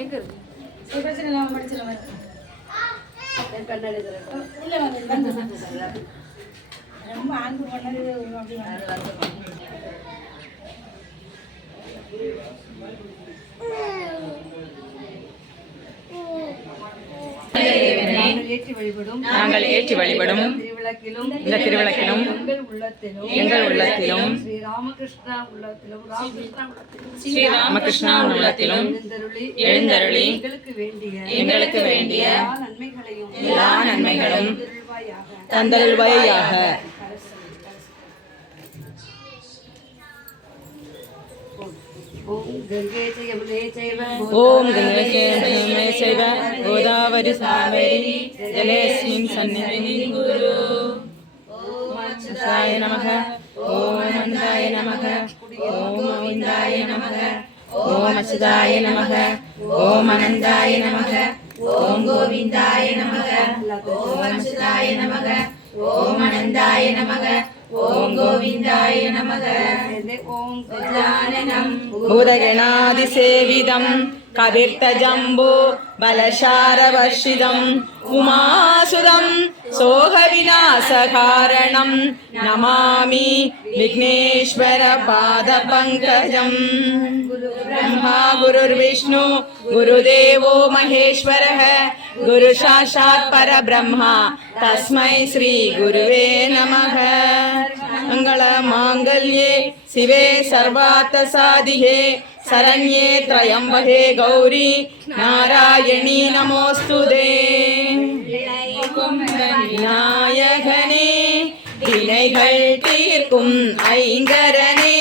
எங்க இருக்கு ரொம்ப ஆங்கு பண்ணது நாங்கள் ஏற்றி வழிபடும் இந்த திருவிளக்கிலும் எங்கள் உள்ளத்திலும் ஸ்ரீராமகிருஷ்ணா உள்ளத்திலும் எழுந்தருளி எங்களுக்கு வேண்டிய எல்லா நன்மைகளும் தந்தருள்வாயாக. ஓம் கங்கே சைவ கோதாவரி சாவேரி ஜலேஸ்மின் சந்நிதி குரு. ஓம் அச்சுதாய நமக, ஓம் அனந்தாய நமக, ஓம் கோவிந்தாய நமக, ஓம் அச்சுதாய நமக, ஓம் அனந்தாய நமக, ஓம் கோவிந்தாய நமக, ஓம் அச்சுதாய நமக, ஓம் அனந்தாய நமக, ஓம் கோவிந்தாய நமக. ஓம் கஜானனம் பூதகணாதிசேவிதம் கவிர்த்தஜம்போ பலசாரவர்ஷிதம் உமாசுதம் சோகவிநாசகாரணம் நமாமி விக்னேஸ்வர பாதபங்கஜம். ब्रह्मा गुरुर्विष्णु गुरुदेवो महेश्वरः गुरु साक्षात् परब्रह्मा तस्मै श्री गुरुवे नमः. मंगल मांगल्ये शिवे सर्वार्थ साधिके शरण्ये त्र्यंबके गौरी नारायणी नमोस्तुते. விநாயகனே வினைகள் தீர்க்கும் ஐங்கரனே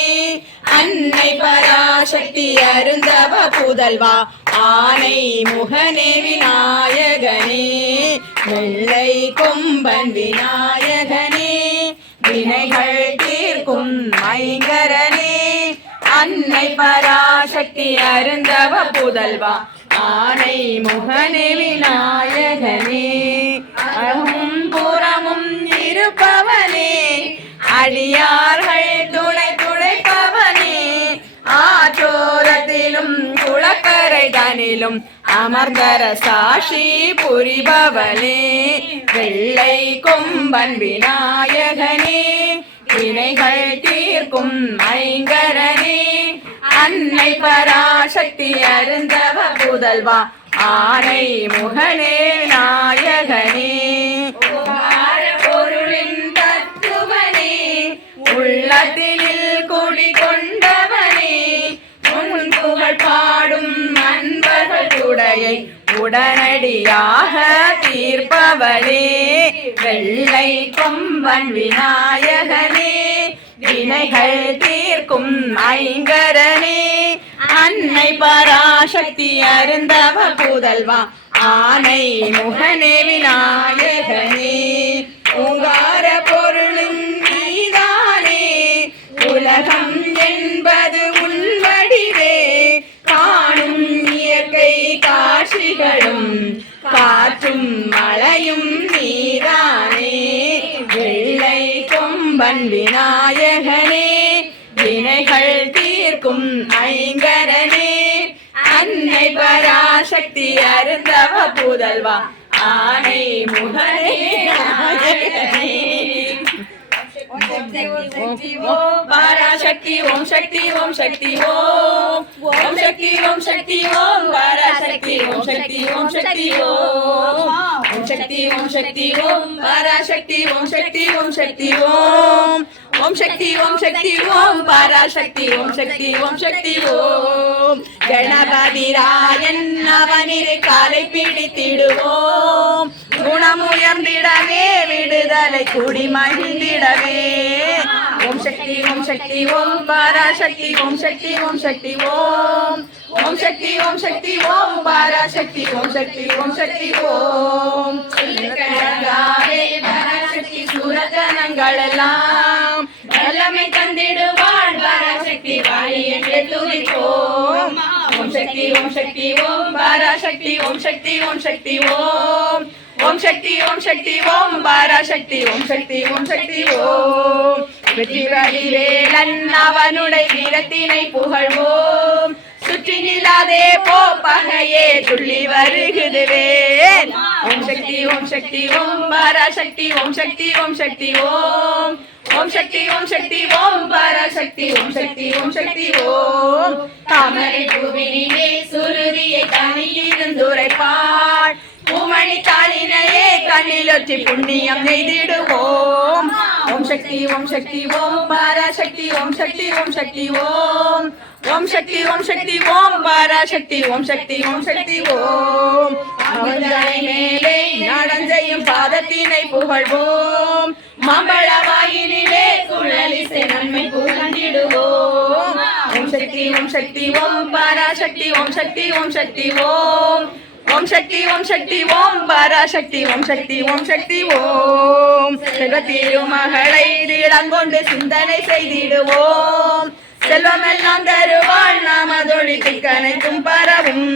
அன்னை பராசக்தி அருந்தவ புதல்வா ஆனை முகனே விநாயகனே வெள்ளை கொம்பன் விநாயகனே வினைகள் தீர்க்கும் ஐங்கரனே அன்னை பராசக்தி அருந்தவ புதல்வா ஆனை முகனே விநாயகனே அகமும் புறமும் இருப்பவனே அடியார்கள் துணை துடைப்பவனே ஆற்றோரத்திலும் குளக்கரை தனிலும் அமர்ந்தர சாட்சி புரிபவனே வெள்ளை கொம்பன் விநாயகனே வினைகள் தீர்க்கும் ஐங்கரனே அன்னை பராசக்தி அருந்தவ புதல்வா ஆனை முகனே நாயகனே பொருளின் தத்துவனே உள்ளத்தினில் குடிகொண்டவனே உன் புகழ் பாடும் அன்பர்கள் துடையை உடனடியாக தீர்ப்பவனே வெள்ளை கொம்பன் விநாயகனே வினைகள் தீர்க்கும் ஐங்கரனே அன்னை பராசக்தி அருந்தவ புதல்வா ஆனை முகனே விநாயகனே ஓங்கார பொருளும் நீதானே உலகம் என்பது உள்வடிவே காணும் இயற்கை காட்சிகளும் காற்றும் மழையும் நீதானே வெள்ளை கொம்பன் விநாயகனே வினைகள் தீர்க்கும் ஐங்கரனே அன்னை பராசக்தி அருந்தவ புதல்வா ஆனை முகனே நாயகனே. ஓம் பராசக்தி ஓம் சக்தி ஓம் சக்தி ஓம் ஓம் சக்தி ஓம் சக்தி ஓம் பராசக்தி ஓம் சக்தி ஓம் சக்தி ஓம் ஓம் சக்தி ஓம் சக்தி ஓம் பராசக்தி ஓம் சக்தி ஓம் சக்தி ஓம் ஓம் சக்தி ஓம் சக்தி ஓம் பராசக்தி ஓம் சக்தி ஓம் சக்தி ஓம். கணபதி ராயன் அவனிரு காலை பிடித்திடுவோம் குணமுயர்ந்திடவே விடுதலை குடி மகிழ்ந்திடவே. ஓம் சக்தி ஓம் சக்தி ஓம் பராசக்தி ஓம் சக்தி ஓம் சக்தி ஓம் ஓம் சக்தி ஓம் சக்தி ஓம் பராசக்தி ஓம் சக்தி ஓம் சக்தி ஓம். பராசக்தி சூரத்தனங்கள் எல்லாம் வல்லமை தந்திடுவாள் பராசக்தி வாழி என்று துதிப்போம். ஓம் சக்தி ஓம் சக்தி ஓம் பராசக்தி ஓம் சக்தி ஓம் சக்தி ஓம் ஓம் சக்தி ஓம் சக்தி ஓம் பராசக்தி ஓம் சக்தி ஓம் சக்தி ஓம். வெற்றி வடிவேலன் அவனுடைய வீரத்தினை புகழ்வோம் சுற்றி நிலாதே போ பகையே துள்ளி வருகுது வேல் ஓம் சக்தி ஓம் சக்தி ஓம் பராசக்தி ஓம் சக்தி ஓம் சக்தி ஓம் ஓம் சக்தி ஓம் சக்தி ஓம் பராசக்தி ஓம் சக்தி ஓம் சக்தி ஓம் தாமரை பூவினிலே சுருதியை தனியிருந்துரைப்பாள் பூமணி தாளினையே கண்ணிலொற்றி புண்ணியம் நெய்திடுவோம் ஓம் சக்தி ஓம் சக்தி ஓம் பராசக்தி ஓம் சக்தி ஓம் சக்தி ஓம் ஓம் சக்தி ஓம் சக்தி ஓம் பராசக்தி ஓம் சக்தி ஓம் சக்தி ஓம் அவந்தனை மேலே நடஞ்செய்யும் பாதத்தினை புகழ்வோம் மாம்பழ வாயினிலே குழலிசை நன்மை புகழ்ந்திடுவோம் ஓம் சக்தி ஓம் சக்தி ஓம் பராசக்தி ஓம் சக்தி ஓம் சக்தி ஓம் ஓம் சக்தி ஓம் சக்தி ஓம் பராசக்தி ஓம் சக்தி ஓம் சக்தி ஓம் செல்வத்திருமகளை இடங்கொண்டு சிந்தனை செய்திடுவோம் செல்வமெல்லாம் தருவாள் நாமதொழி திக்கனைக்கும் பரவும்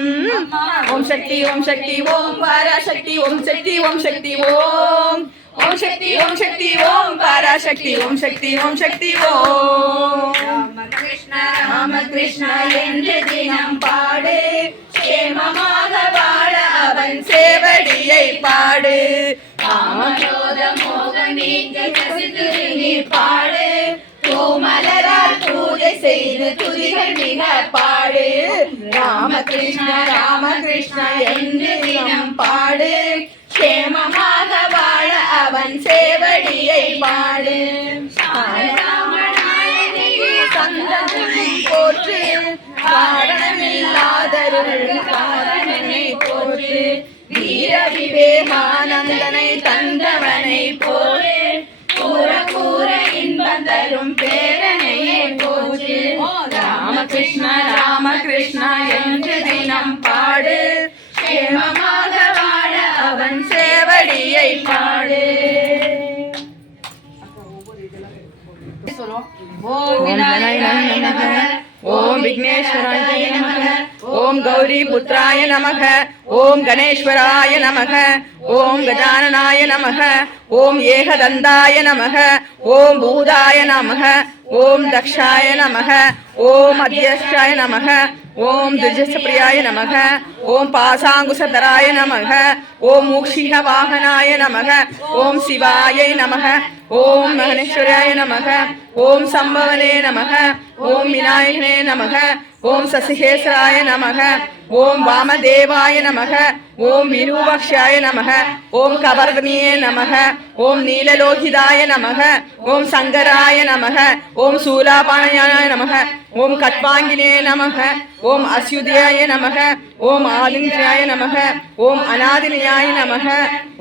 ஓம் சக்தி ஓம் சக்தி ஓம் பராசக்தி ஓம் சக்தி ஓம் சக்தி ஓம் ஓம் சக்தி ஓம் சக்தி ஓம் பராசக்தி ஓம் சக்தி ஓம் சக்தி ஓம் ராமகிருஷ்ண என்று தினம் பாடு சேமமாக வாழ அவன் சேவடியை பாடு காமக்ரோத மோகம் நீங்க கசிதுருநீர் பாடு கோமலரால் பூஜை செய்து துதிகள் மிக பாடு ராமகிருஷ்ண ராமகிருஷ்ண என்று தினம் பாடு சேமமாக வாழ அவன் சேவடியை பாடு போற்று காரணமில்லாதருள் காரணனை போற்று வீர விவேகானந்தனை தந்தவனை போற்று கூற கூற இன்பம் தரும் பேரனையே போற்று ராமகிருஷ்ண ராமகிருஷ்ண என்று தினம் பாடு சேமமாக வாழ அவன் சேவடியை பாடு ஓம் விநாயகாய நமக ஓம் விக்னேஸ்வராய நமக ஓம் கௌரி புத்ராய நமக ஓம் கணேஸ்வராய நமக ஓம் கஜானனாய நமக ஓம் ஏகதந்தாய நமக ஓம் பூதாய நமக ஓம் தக்ஷாய நமக ஓம் அத்யஷ்டாய நமக ஓம் திஜஸ்பிரியாய நமக ஓம் பாசாங்குசதராய நமக ஓம் மூஷிக வாகனாய நமக ஓம் சிவாயை நமக ஓம் மகனேஸ்வராய நமக ஓம் சம்பவனே நமக ஓம் விநாயகனே நமக ஓம் சசிகேசராய நமக ஓம் வாமதேவாய நமக ஓம் விரூபாக்ஷாய நமக ஓம் கவர்தனியே நமக ஓம் நீலலோகிதாய நமக ஓம் சங்கராய நமக ஓம் சூலாபாணயாய நமக ஓம் கட்பாங்கினே நமக ஓம் அஸ்யுதியாய நமக ஓம் ஆலிங்கியாய நமக ஓம் அநாதினியாய நமக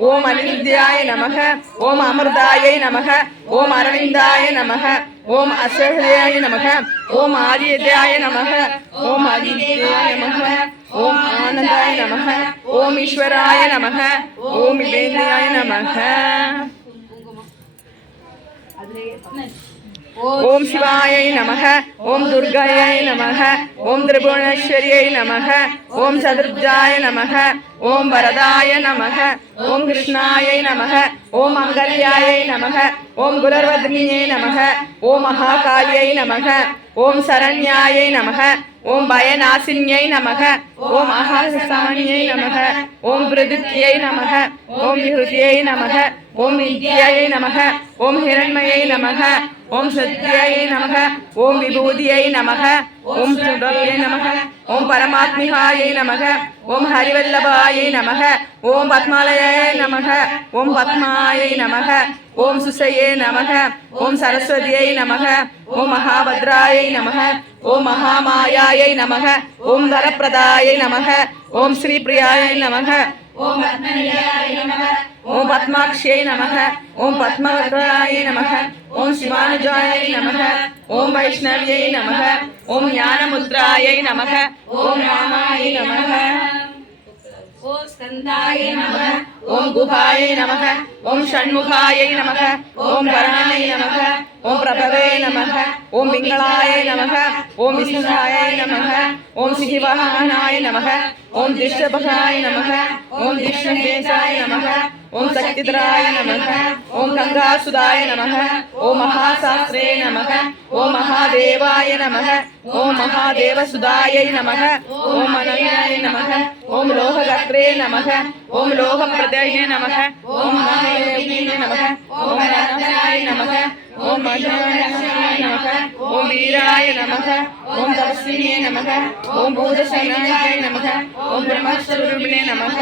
ஓம் அனிருத்தியாய நமக ஓம் அமிர்தாயை நமக ஓம் அரவிந்தாய நமக ஓம் அசஹயாய நமக ஓம் ஆதித்யாய நமக ஓம் ஆதித்யாய நமக ஓம் ஆனந்தாய நமக ஓம் ஈஸ்வராய நமக ஓம் இவேந்தியாய நமக ஓம் சிவாயை நமக ஓம் துர்காயை நமக ஓம் திரிபுவனேஸ்வரியை நமக ஓம் சதுர்ஜாய நமக ஓம் வரதாய நமக ஓம் கிருஷ்ணாயை நமக ஓம் மங்கல்யாயை நமக ஓம் குலர்வர்தினியை நமக ஓம் மகாகாலியை நமக ஓம் சரண்யாயை நமக ஓம் பயநாசின்யை நமக ஓம் அகாசாமியை நமக ஓம் பிரதித்யை நமக ஓம் விஹృதியை நமக ஓம் வித்யாயை நமக ஓம் ஹிரண்மயை நமக ஓம் சத்யாயை நமக ஓம் விபூதியை நமக ஓம் சுடப்யை நமக ஓம் பரமாத்மிகாயை நமக ஓம் ஹரிவல்லபாயை நமக ஓம் பத்மாலயை நமக ஓம் பத்மாயை நமக ஓம் சுசையே நமக ஓம் சரஸ்வதியை நமக ஓம் மகாபத்ராயை நமக ஓம் மகாமாயாயை நமக ஓம் வரப்பிரதாயை நமக ஓம் ஸ்ரீபிரியாயை நமக ஓம் பத்மநிலயாயை நமக ஓம் பத்மாக்ஷியை நமக ஓம் பத்மவத்ராயை நமக ஓம் சிவானுஜாயை நமக ஓம் வைஷ்ணவியை நமக ஓம் ஞானமுத்ராயை நமக ஓம் ராமாயை நமக ஓம் ஸ்கந்தாயை நமக ஓம் குஹாயை நமக ஓம் ஷண்முகாயை நமக ஓம் கரணாயை நமக ஓம் பிரபவே நமக ஓம் பிங்களாயை நமக ஓம் விஷ்ணுவாயை நமக ஓம் சிகிவாகனாய நமக ஓம் திஷ்டபகாய நமக ஓம் திஷ்ணகேசாய நமக ஓம் சக்திதராய நமக ஓம் கங்காசுதாய நமக ஓம் மகாசாஸ்திரே நமக ஓம் மகாதேவாய நமக ஓம் மகாதேவசுதாயை நமக ஓம் அனன்யாய நமக ஓம் லோககத்ரே நமக ஓம் லோகப்ரதயே நமக ஓம் மகாயோகினே நமக ஓம் அனந்தாய நமக ஓம் மகாலக்ஷ்மியே நமக ஓம் வீராய நமக ஓம் தபஸ்வினே நமக ஓம் பூதசேனாய நமக ஓம் பிரம்மஸ்வரூபிணே நமக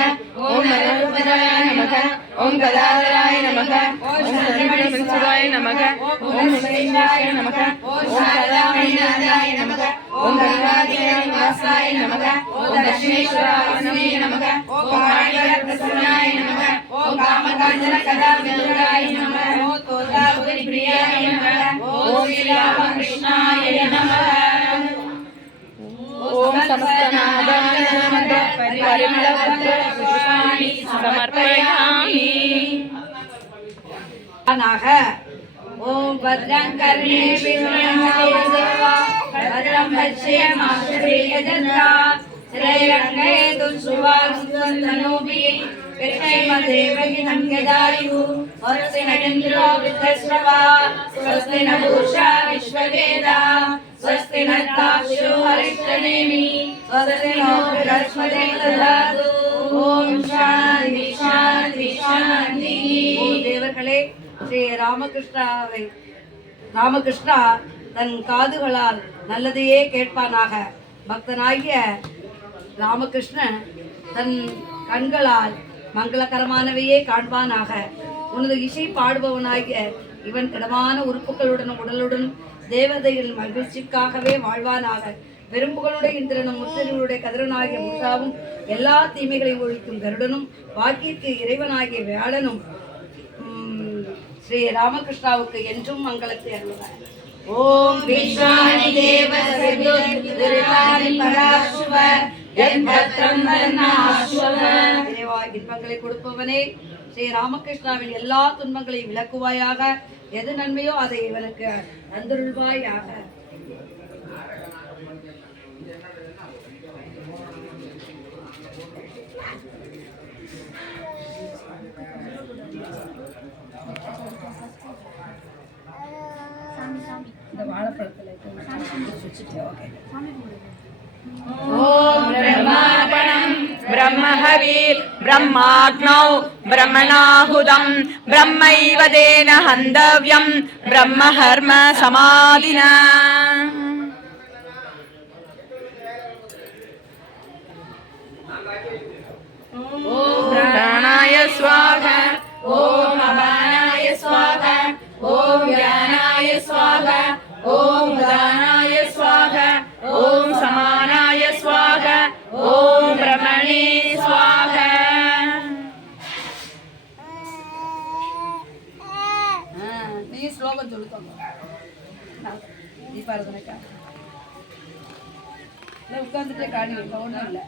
ஓம் மனோபராய நமக ஓம் கதாதராய நமக ஓம் சர்வமன்சுராய நமக ஓம் ஹிமேஷாய நமக ஓம் கதாமணிநாதாய நமக ஓம் கங்காதேய வாசாய நமக ஓம் தக்ஷிணேஸ்வராய நமக ஓம் காளிகர்பசனாய நமக ஓம் காமகாஞ்சன கதாவிதுராய நமக ஓம் தோதாபுரி பிரியாய நமக ஓம் ஸ்ரீராமகிருஷ்ணாய நமக ஓம் சமஸ்தநாதாய நமக பரிமளபத்ர புஷ்பாணி சமர்ப்பயாமி. ஓம் பத்ரம் கர்ணே விஷ்ணுயாவதேவா பத்ரம் பஷ்யேமாஸ்ரீயஜத்ரா ஸ்ரீரங்கே துஷ்வாசுந்தனோபி கிருஷ்ணமதேவகி சங்கதாயு ஸ்வஸ்தி நகேந்திரோ வித்தஸ்ரவா ஸ்வஸ்தி நபூஷா விஸ்வவேதா ஸ்வஸ்தி நத்தாக்ஷோ ஹரிஷ்டநேமி ஸ்வஸ்தி நோ பிரஸ்மதே ததாது. ஓம் சாந்தி சாந்தி சாந்தி. தேவர்களே, ஸ்ரீ ராமகிருஷ்ணா தன் காதுகளால் நல்லதையே கேட்பானாக. பக்தனாகிய ராமகிருஷ்ணன் தன் கண்களால் மங்களகரமானவையே காண்பானாக. உனது இசை பாடுபவனாகிய இவன் திடமான உறுப்புகளுடனும் உடலுடனும் தேவதையின் மகிழ்ச்சிக்காகவே வாழ்வானாக. வெறும்புகளுடைய இந்திரனும் முத்திரைகளுடைய கதிரனாகிய முஷாவும் எல்லா தீமைகளை ஒழிக்கும் கருடனும் வாக்கிற்கு இறைவனாகிய வியாழனும் ஸ்ரீ ராமகிருஷ்ணாவுக்கு என்றும் மங்களத்தை அருள்வார். ஓம் விஸ்வாணி தேவ சதுர்தானி பராசுவ யத்பத்ரம் வர்ணாசுவ. இன்பங்களை கொடுப்பவனே, ஸ்ரீ ராமகிருஷ்ணாவின் எல்லா துன்பங்களையும் விளக்குவாயாக. எது நன்மையோ அதை இவனுக்கு தந்தருள்வாயாக. இந்த வாழைப்பழத்துல ஓம் பிரம்மார்ப்பணம் பிரம்மஹவீர் பிரம்மாக்னௌ பிரம்மணாஹுதம் பிரம்மைவ தேன ஹந்தவ்யம் பிரம்மஹர்ம சமாதினா. ஓம் பிராணாய ஸ்வாஹா ஓம் அபானாய ஸ்வாஹா ஓம் ஞானாய ஸ்வாஹா ஓம் உதானாய ஸ்வாஹா ஓம் சமானாய ஸ்வாஹா ஓம் பிரமணே ஸ்வாஹா. நீ ஸ்லோகம் சொல்லுங்க. தீபாரதனைக்கா இல்லை உட்காந்துட்டே காணி ஒன்றும் இல்லை.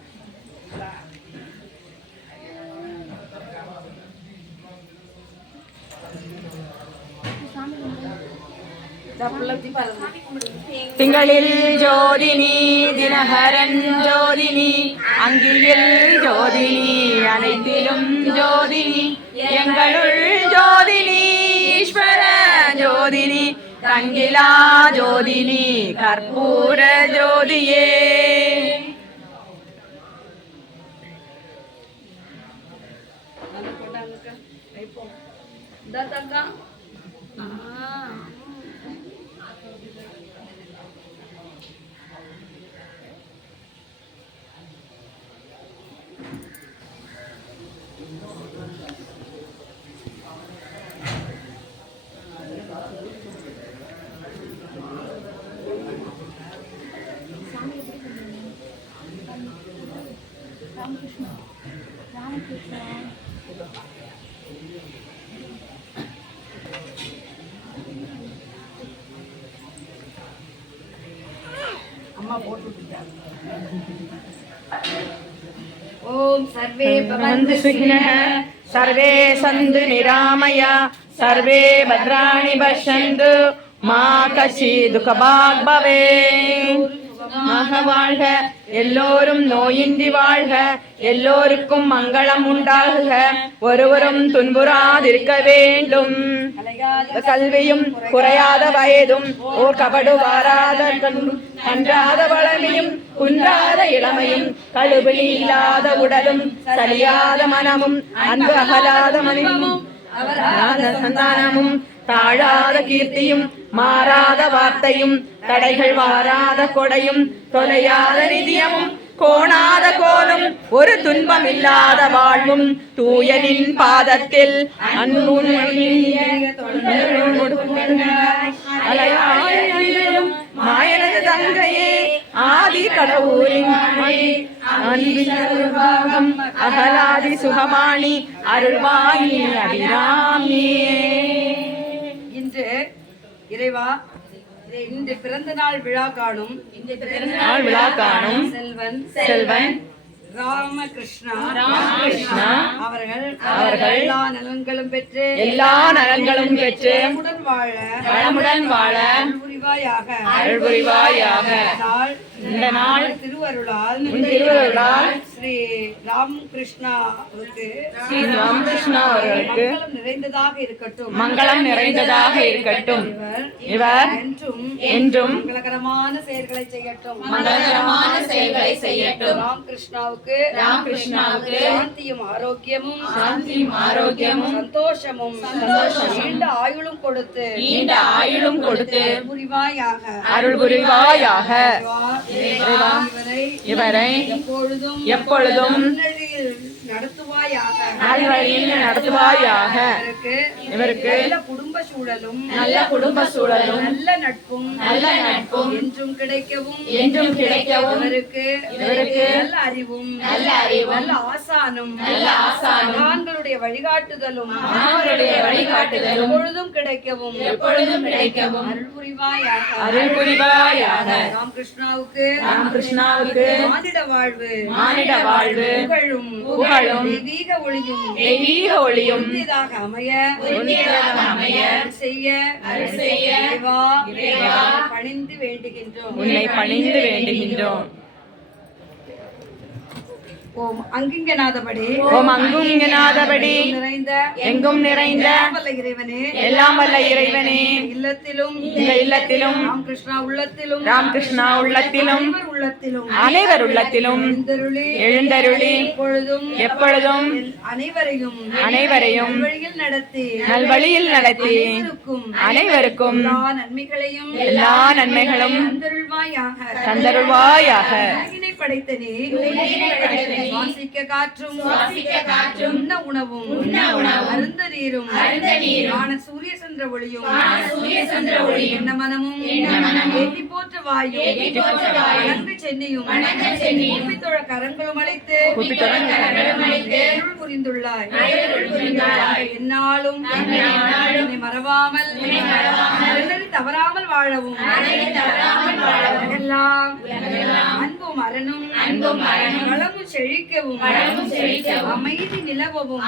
திங்களில் ஜோதினி தினகரன் ஜோதினி அங்கியில் ஜோதினி அனைத்திலும் ஜோதினி எங்களுள் ஜோதினி ஈஸ்வர ஜோதினி கங்கிலா ஜோதினி கற்பூர ஜோதியே. ஓம் சர்வே பவந்து சுகினः சர்வே சந்து நிராமயா சர்வே பத்ராணி பஷ்யந்து மா கச்சித் துக்கபாக் பவேத். சுகமாக வாழ்க. எல்லோரும் நோயின்றி வாழ்க. எல்லோருக்கும் மங்களம் உண்டாகுக. ஒருவரும் துன்புறாதிருக்க வேண்டும். கல்வியும் குறையாத வயதும் ஓர் கபடு வாராத கன்றாத வளமையும் குன்றாத இளமையும் கழுவிழி இல்லாத உடலும் சலியாத மனமும் அன்பு அகலாத மனிதமும் சந்தானமும் தாழாத கீர்த்தியும் மாறாத வார்த்தையும் தடைகள் வாராத கொடையும் தொலையாத நிதியமும் கோணாத கோலும் ஒரு துன்பம் இல்லாத வாழ்வும் தூயனின் பாதத்தில் அன்பும் மாயனது தங்கையே ஆதி கடவுளின் அன்பின் அகலாதி சுகமானி அருள்வாணி அபிராமியே. இன்று இறைவா இன்று பிறந்த நாள் விழா காணும் செல்வன் ராமகிருஷ்ணா அவர்கள் எல்லா நலன்களும் பெற்று வளமுடன் வாழ அருள் புரிவாயாக. இந்த நாள் திருவருளால் ஸ்ரீ ராமகிருஷ்ணாவுக்கு மங்களம் நிறைந்ததாக இருக்கட்டும். இவர் என்றும் மங்களகரமான செயல்களை செய்யட்டும். ராமகிருஷ்ணாவுக்கு சாந்தியும் ஆரோக்கியமும் சந்தோஷமும் நீண்ட ஆயுளும் கொடுத்து அருள் புரிவாயாக. இவரை எப்பொழுதும் நடத்துவாயாக. இவருக்கு நல்ல குடும்ப சூழலும் நல்ல நட்பும் என்றும் கிடைக்கவும் இவருக்கு நல்ல அறிவும் நல்ல ஆசானும் மகான்களுடைய வழிகாட்டுதலும் எப்பொழுதும் கிடைக்கவும் அருள் புரிவாயாக. ராமகிருஷ்ணாவுக்கு மானிட வாழ்வு புகழும் தெய்வீக ஒளியும் அமைய செய்ய பணிந்து வேண்டுகின்றோம். ஓம் அங்கிங்கநாதபடி எங்கும் நிறைந்த எல்லாம் வல்ல இறைவனே இல்லத்திலும் ராமகிருஷ்ணா உள்ளத்திலும் அனைவர் உள்ளத்திலும் எழுந்தருளி எப்பொழுதும் அனைவரையும் நல்வழியில் நடத்தி அனைவருக்கும் எல்லா நன்மைகளும் தந்தருள்வாயாக. படைத்தனே சுவாசிக்க காற்றும் உண்ண உணவும் அருந்த நீரும் ஆன சூரிய சந்திர ஒளியும் எண்ண மனமும் ஏற்றி போற்ற வாயும் வணங்கு சென்னியும் குப்பித்தொழ கரங்களும் அழைத்து அருள் புரிந்துள்ளாய். என்னாலும் என்னை மறவாமல் தவறாமல் வாழவும் எல்லாம் அன்பும் அரணும் வளமும் செழிக்கவும் அமைதி நிலவவும்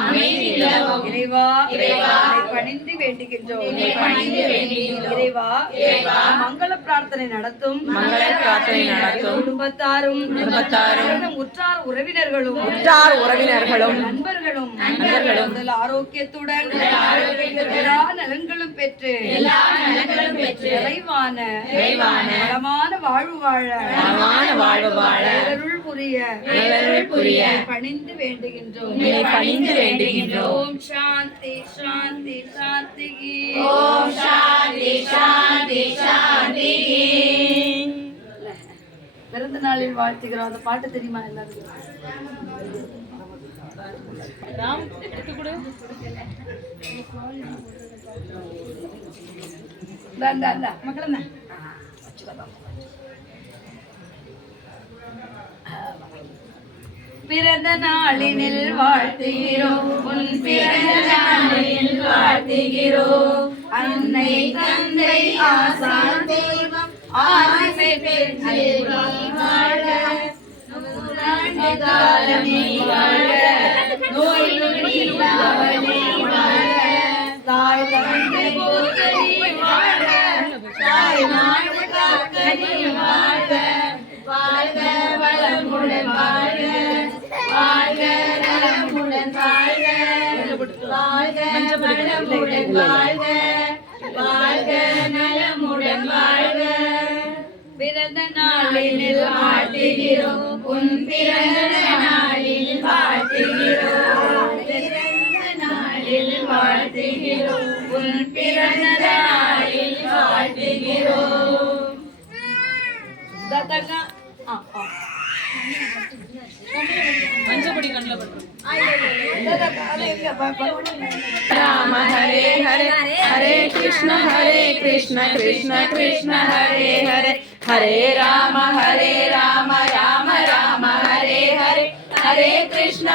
இறைவா பணிந்து வேண்டுகின்றோம். இறைவா மங்கள பிரார்த்தனை நடத்தும் குடும்பத்தாரும் உற்றார் உறவினர்களும் நண்பர்களும் முதல் ஆரோக்கியத்துடன் எல்லா நலன்களும் பெற்று நிறைவான வளமான வாழ்வு வாழ அருள் புரிய பணிந்து வேண்டுகின்றோம். ஓம் சாந்தி சாந்தி சாந்தி. ஓம் சாந்தி சாந்தி சாந்தி. பிறந்த நாளில் வாழ்த்துகிறோம். அந்த பாட்டு தெரியுமா எல்லாருக்கும்? மக்கள் பிறந்த நாளினில் வாழ்த்துகிறோம். உன் பிறந்த நாளில் வாழ்த்துகிறோம். அன்னை தந்தை ஆசான் தெய்வம் ஆசி பெற்று வாழ நூறாண்டு காலமே வாழ நோய் நொடி இல்லாமலே வாழ தாய் தந்தை போற்றி வாழ தாய் நாடு காக்க வாழ நலமுடன் வாழ்க வாழ்க நலமுடன் வாழ்க பிறந்த நாளினில் வாழ்த்துகிறோம் உன் பிறந்த நாளில் வாழ்த்துகிறோம் பிறந்த நாளில் வாழ்த்துகிறோம் உன் பிறந்த நாளில் வாழ்த்துகிறோம் राम हरे हरे हरे कृष्ण कृष्ण कृष्ण हरे हरे हरे राम राम राम हरे हरे हरे कृष्ण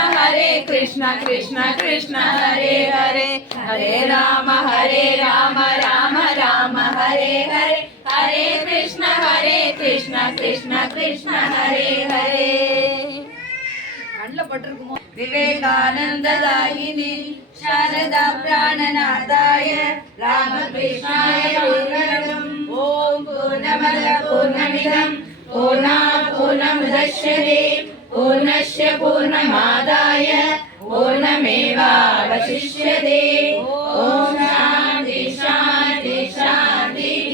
कृष्ण कृष्ण हरे हरे हरे राम राम राम हरे हरे हरे कृष्ण कृष्ण कृष्ण हरे हरे विवेकानंद दायिनी शारदा प्राणनाथाय रामकृष्णाय मंगलम् ओम पूर्णमद पूर्णमिदं पूर्णात् पूर्णमुदच्यते पूर्णस्य पूर्णमादाय पूर्णमेवावशिष्यते ओम शांति शांति शांतिः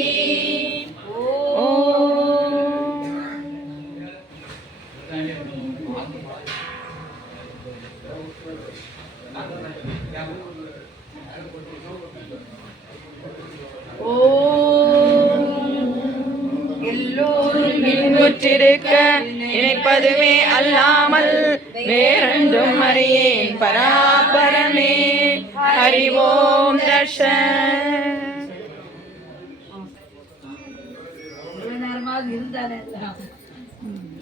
இன்புற்றிருக்க நினைப்பதுவே அல்லாமல் வேறென்றும் அறியேன் பராபரமே ஹரி ஓம் தர்ஷன் இருந்தானே